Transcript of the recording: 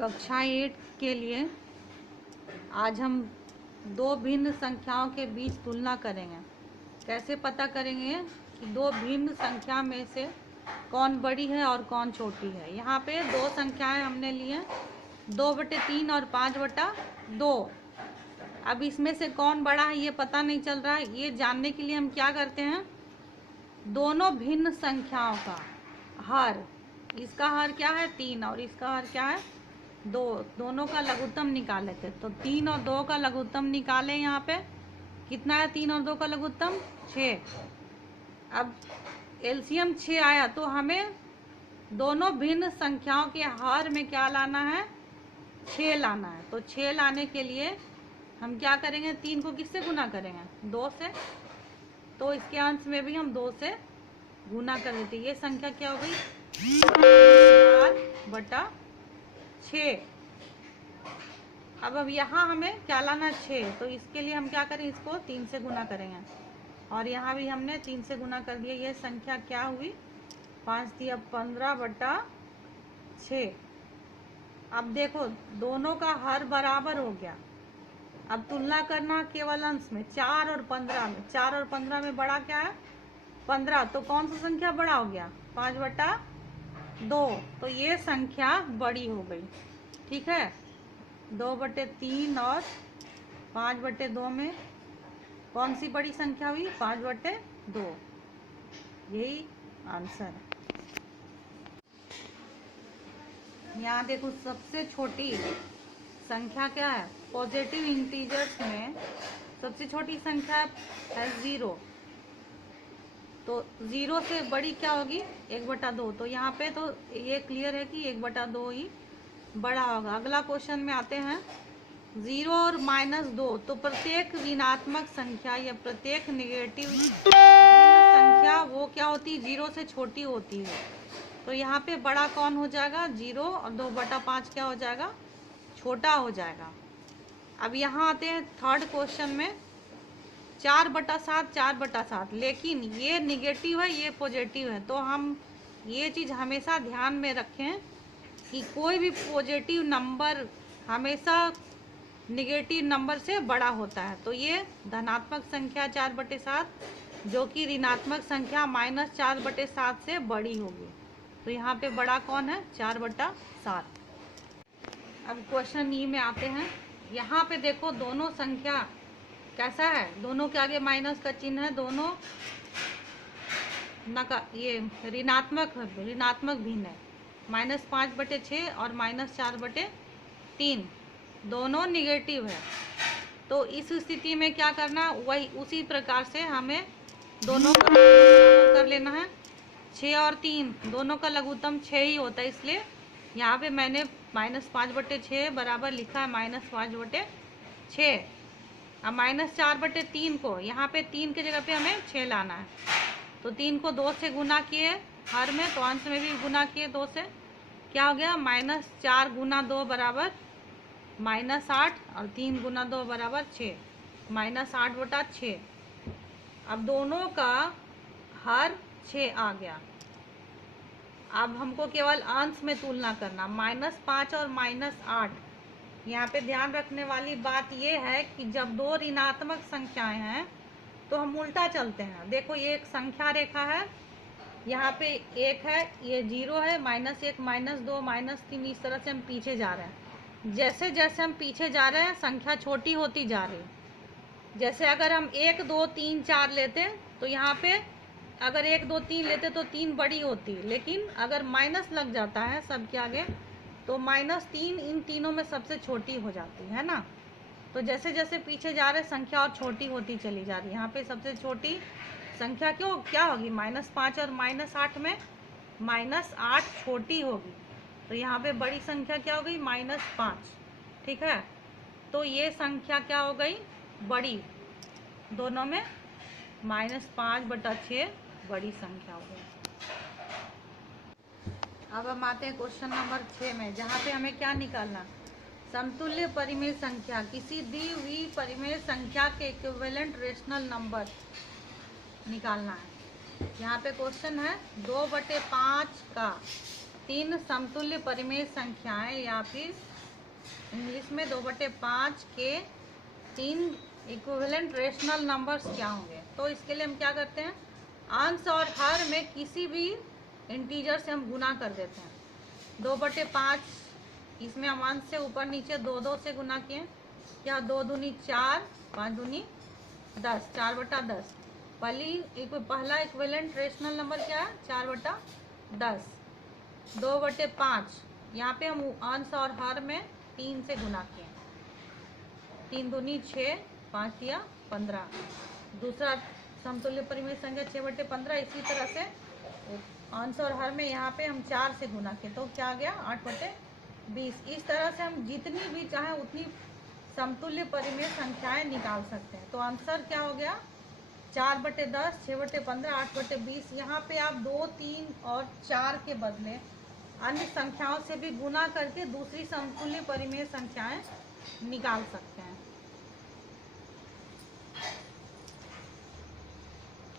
कक्षा 8 के लिए आज हम दो भिन्न संख्याओं के बीच तुलना करेंगे। कैसे पता करेंगे कि दो भिन्न संख्या में से कौन बड़ी है और कौन छोटी है। यहाँ पे दो संख्याएं हमने ली हैं, 2/3 और 5/2। अब इसमें से कौन बड़ा है ये पता नहीं चल रहा है। ये जानने के लिए हम क्या करते हैं, दोनों भिन्न संख्याओं का हर, इसका हर क्या है 3 और इसका हर क्या है 2, दोनों का लघुत्तम निकाले थे। तो 3 और 2 का लघुत्तम निकाले। यहाँ पे कितना है 3 और 2 का लघुत्तम 6। अब एलसीएम 6 आया तो हमें दोनों भिन्न संख्याओं के हर में क्या लाना है, 6 लाना है। तो 6 लाने के लिए हम क्या करेंगे, 3 को किससे गुना करेंगे 2 से। तो इसके अंश में भी हम 2 से गुना कर देते। ये संख्या क्या हो गई 4/6। अब यहाँ हमें क्या लाना 6, तो इसके लिए हम क्या करें, इसको 3 से गुना करेंगे और यहाँ भी हमने 3 से गुना कर दिया। ये संख्या क्या हुई 5 दिया 15/6। अब देखो दोनों का हर बराबर हो गया। अब तुलना करना केवल अंश में 4 और 15 में। 4 और 15 में बड़ा क्या है 15, तो कौन सा संख्या बड़ा हो गया 5/2। तो ये संख्या बड़ी हो गई। ठीक है, 2/3 और 5/2 में कौन सी बड़ी संख्या हुई 5/2। यही आंसर है। यहाँ देखो सबसे छोटी संख्या क्या है, पॉजिटिव इंटीजर्स में सबसे छोटी संख्या है 0। तो 0 से बड़ी क्या होगी 1/2। तो यहाँ पे तो ये क्लियर है कि 1/2 ही बड़ा होगा। अगला क्वेश्चन में आते हैं 0 और -2। तो प्रत्येक ऋणात्मक संख्या या प्रत्येक नेगेटिव संख्या वो क्या होती है 0 से छोटी होती है। तो यहाँ पे बड़ा कौन हो जाएगा 0 और 2/5 क्या हो जाएगा छोटा हो जाएगा। अब यहाँ आते हैं थर्ड क्वेश्चन में 4/7 4/7, लेकिन ये निगेटिव है ये पॉजिटिव है। तो हम ये चीज़ हमेशा ध्यान में रखें कि कोई भी पॉजिटिव नंबर हमेशा निगेटिव नंबर से बड़ा होता है। तो ये धनात्मक संख्या 4/7 जो कि ऋणात्मक संख्या -4/7 से बड़ी होगी। तो यहाँ पे बड़ा कौन है 4/7। अब क्वेश्चन ई में आते हैं। यहाँ पे देखो दोनों संख्या कैसा है, दोनों के आगे माइनस का चिन्ह है, दोनों ये ऋणात्मक भिन्न है। -5/6 और -4/3 दोनों निगेटिव है। तो इस स्थिति में क्या करना, वही उसी प्रकार से हमें दोनों का कर लेना है। 6 और 3 दोनों का लघुत्तम 6 ही होता है, इसलिए यहाँ पे मैंने -5/6 बराबर लिखा है -5/6। अब -4/3 को यहाँ पे 3 की जगह पे हमें 6 लाना है। तो 3 को 2 से गुना किए हर में, तो अंश में भी गुना किए 2 से। क्या हो गया -4 × 2 बराबर -8 और 3 × 2 बराबर 6, -8/6। अब दोनों का हर 6 आ गया। अब हमको केवल अंश में तुलना करना -5 और -8। यहाँ पे ध्यान रखने वाली बात ये है कि जब दो ऋणात्मक संख्याएं हैं तो हम उल्टा चलते हैं। देखो ये एक संख्या रेखा है, यहाँ पे 1 है, ये 0 है, -1 -2 -3, इस तरह से हम पीछे जा रहे हैं। जैसे जैसे हम पीछे जा रहे हैं संख्या छोटी होती जा रही है। जैसे अगर हम 1 2 3 4 लेते तो यहाँ पे अगर 1 2 3 लेते तो 3 बड़ी होती, लेकिन अगर माइनस लग जाता है सबके आगे तो -3 इन तीनों में सबसे छोटी हो जाती है ना। तो जैसे जैसे पीछे जा रहे संख्या और छोटी होती चली जा रही है। यहाँ पे सबसे छोटी संख्या क्या होगी -5 और -8 में -8 छोटी होगी। तो यहाँ पे बड़ी संख्या क्या हो गई -5। ठीक है, तो ये संख्या क्या हो गई बड़ी, दोनों में -5/6 बड़ी संख्या हो गई। अब हम आते हैं क्वेश्चन नंबर 6 में, जहाँ पे हमें क्या निकालना, समतुल्य परिमेय संख्या किसी दी हुई परिमेय संख्या के इक्विवेलेंट रेशनल नंबर निकालना है। यहाँ पे क्वेश्चन है 2/5 का तीन समतुल्य परिमेय संख्याएं या फिर इंग्लिश में 2/5 के तीन इक्विवेलेंट रेशनल नंबर्स क्या होंगे। तो इसके लिए हम क्या करते हैं, अंश और हर में किसी भी इंटीजर से हम गुना कर देते हैं। 2/5 इसमें हम अंश से ऊपर नीचे 2 से गुना किए, क्या 2 दूनी 4, 5 दूनी 10, 4/10। पहला इक्विवेलेंट रेशनल नंबर क्या है, 4/10। 2/5 यहाँ पे हम अंश और हर में 3 से गुना किए, 3 दूनी 6, 5 दिया 15। दूसरा समतुल्य परिमेय संख्या 6/15। इसी तरह से अंश और हर में यहाँ पे हम 4 से गुना किए, तो क्या आ गया 8/20। इस तरह से हम जितनी भी चाहे उतनी समतुल्य परिमेय संख्याएं निकाल सकते हैं। तो आंसर क्या हो गया, 4/10, 6/15, 8/20। यहाँ पे आप 2, 3 और 4 के बदले अन्य संख्याओं से भी गुना करके दूसरी समतुल्य परिमेय संख्याएं निकाल सकते हैं।